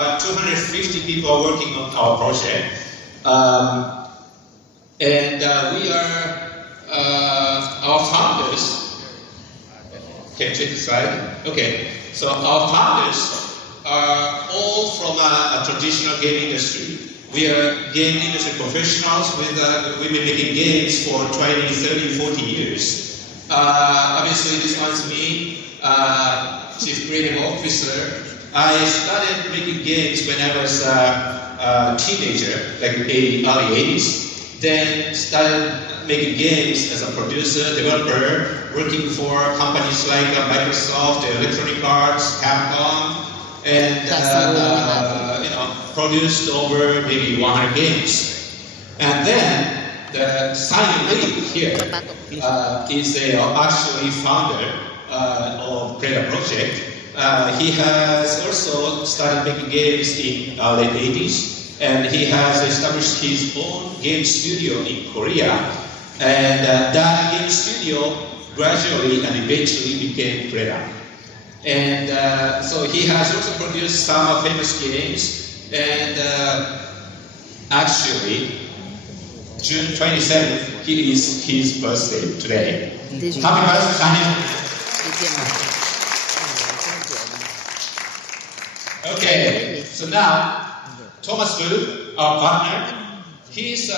250 people are working on our project. We are, our founders, can you check the slide? Okay, so our founders are all from a traditional game industry. We are game industry professionals. We've been making games for 20, 30, 40 years. Obviously, this one's me, Chief Creative Officer. I started making games when I was a teenager, like the early 80s. Then started making games as a producer, developer, working for companies like Microsoft, Electronic Arts, Capcom, and produced over maybe 100 games. And then the Simon Lee here is actually founder of Creda Project. He has also started making games in the late 80s, and he has established his own game studio in Korea. And that game studio gradually and eventually became Creda. And so he has also produced some famous games. And actually, June 27th, it is his birthday today. Happy birthday, Simon! Okay, so now Thomas Wu, our partner, he's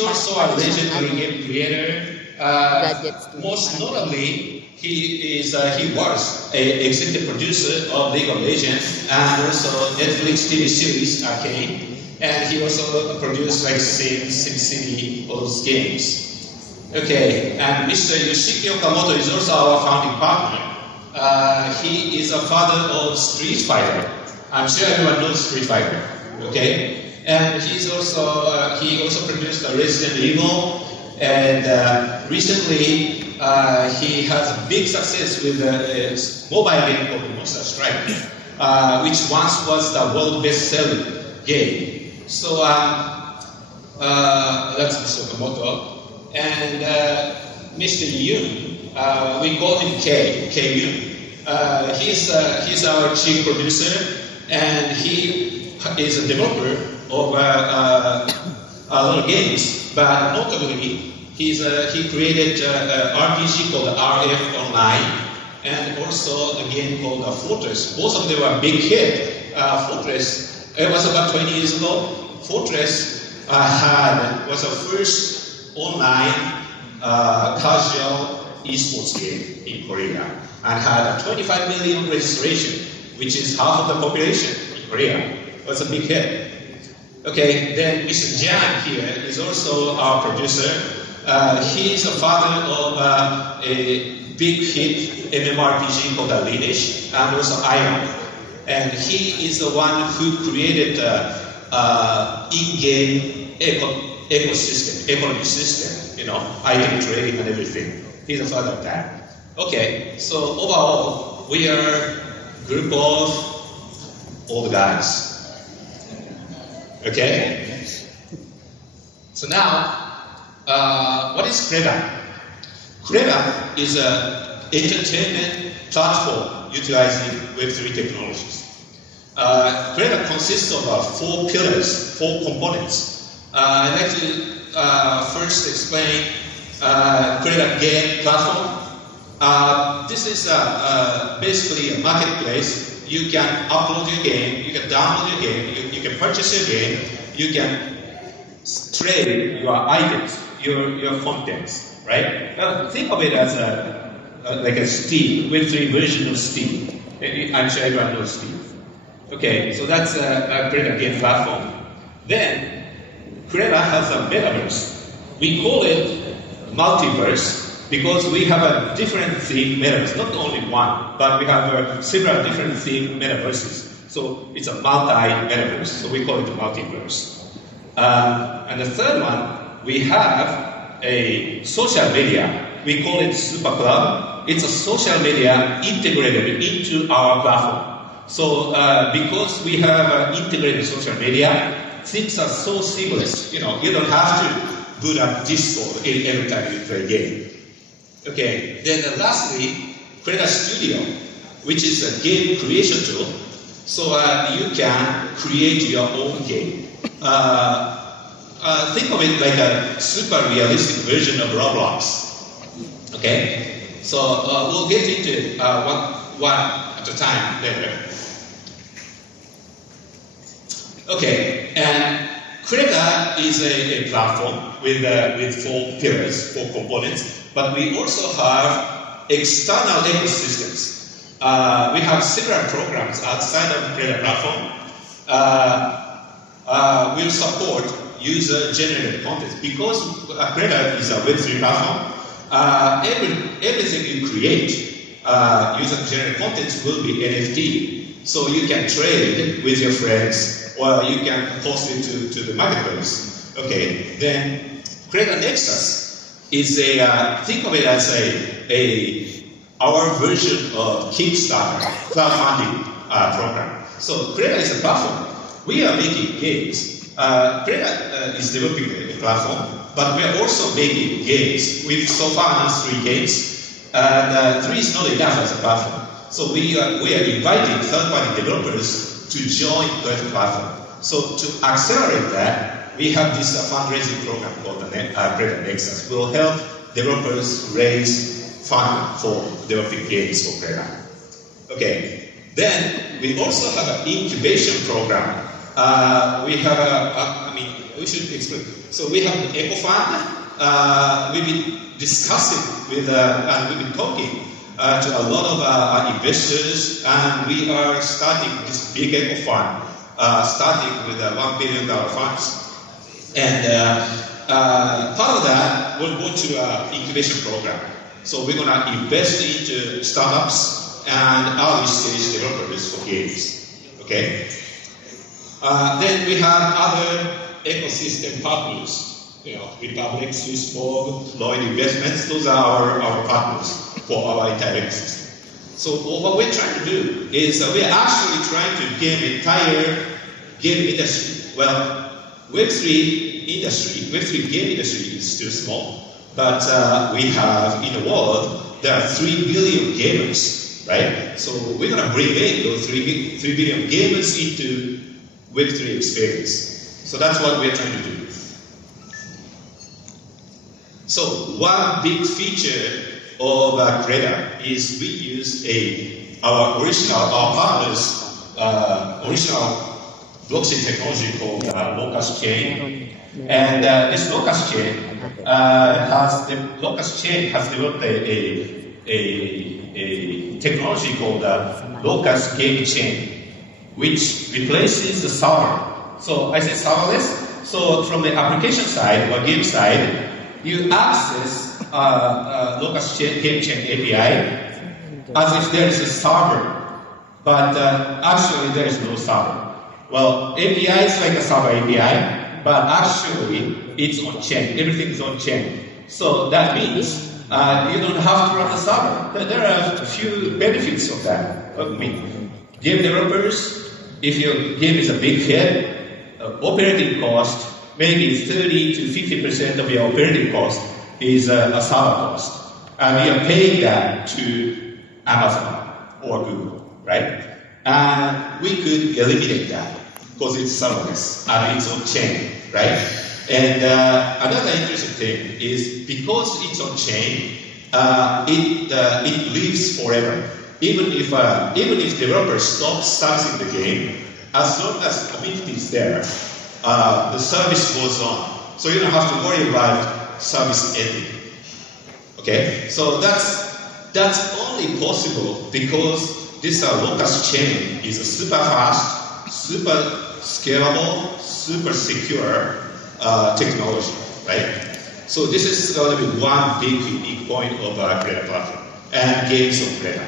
also a legendary game creator. Most notably, he was an executive producer of League of Legends and also Netflix TV series Arcane, and he also produced like SimCity, all those games. Okay, and Mr. Yoshiki Okamoto is also our founding partner. He is a father of Street Fighter. I'm sure everyone knows Street Fighter. Okay, and he also produced Resident Evil, and recently he has a big success with a mobile game called Monster Strike, which once was the world best-selling game. So that's Mr. Okamoto, and Mr. Yoon. We call him K Yoon. He's our chief producer, and he is a developer of a lot of games. But notably, he created an RPG called RF Online, and also a game called Fortress. Both of them were big hit. Fortress, it was about 20 years ago. Fortress was the first online casual esports game in Korea, and had a 25 million registration, which is half of the population in Korea. It was a big hit. Okay, then Mr. Jan here is also our producer. He is the father of a big hit MMORPG called Lineage, and also Iron. And he is the one who created in-game economy system, item trading and everything. He's the father of that. Okay, so overall, we are a group of old guys. Okay? So now, what is Creda? Creda is an entertainment platform utilizing Web3 technologies. Creda consists of 4 pillars, 4 components. I'd like to first explain Creda game platform. This is basically a marketplace. You can upload your game, you can download your game, you can purchase your game, you can trade your items, your contents, right? Now think of it as like a Steam, Web3 version of Steam. I'm sure everyone knows Steam. Okay, so that's a Creda game platform. Then Creda has a metaverse. We call it multiverse, because we have a different theme metaverse, not only one, but we have several different theme metaverses. So it's a multi-metaverse, so we call it a multiverse. And the third one, we have a social media. We call it Super Club. It's a social media integrated into our platform. So because we have integrated social media, things are so seamless. You don't have to boot up Discord every time you play a game. Okay, then lastly, Creda Studio, which is a game creation tool. So you can create your own game. Think of it like a super realistic version of Roblox. Okay? So we'll get into one at a time later. Okay, and Krega is a platform with 4 pillars, 4 components, but we also have external ecosystems. We have several programs outside of the Krega platform. We'll support user-generated content because Krega is a Web3 platform. Everything you create, user-generated content will be NFT. So you can trade with your friends, or you can post it to the marketplace. Okay, then Krega Nexus is think of it as our version of Kickstarter crowdfunding program. So Krega is a platform. We are making games. Krega is developing a platform, but we are also making games. We've so far announced 3 games, and 3 is not enough as a platform. So we are inviting third-party developers to join the platform. So to accelerate that, we have this fundraising program called the Krega Nexus. We'll help developers raise funds for developing games for Krega. Okay. Then we also have an incubation program. We have we should explain. So we have the Eco Fund. We've been discussing with and we've been talking to a lot of investors, and we are starting this big Eco Fund, starting with $1 billion funds. And part of that will go to an incubation program. So we're going to invest into startups and early stage developers for games. Okay. Then we have other ecosystem partners. Republic, Swissborg, Lloyd Investments. Those are our partners for our entire ecosystem. So what we're trying to do is we're actually trying to get the entire game industry. Well, Web3 game industry is still small, but we have, in the world, there are 3 billion gamers, right? So we're going to bring in those 3 billion gamers into Web3 experience. So that's what we're trying to do. So one big feature of Krega is we use our partner's original blockchain technology called Locust Chain. And this Locust Chain has developed a technology called Locust Game Chain, which replaces the server. So I say serverless. So from the application side or game side, you access Locust Game Chain API as if there is a server, but actually there is no server. Well, API is like a server API, but actually it's on chain. Everything is on chain. So that means you don't have to run the server. There are a few benefits of that. Game developers, if your game is a big hit, operating cost, maybe 30 to 50% of your operating cost is a server cost. And you're paying that to Amazon or Google, right? And we could eliminate that because it's serverless and it's on chain, right? And another interesting thing is because it's on chain, it lives forever. Even if developers stop servicing the game, as long as the community is there, the service goes on. So you don't have to worry about service ending. Okay? So that's only possible because this Locust chain is a super fast, super scalable, super secure technology, right? So this is going to be one big unique point of Krega platform and games of Krega.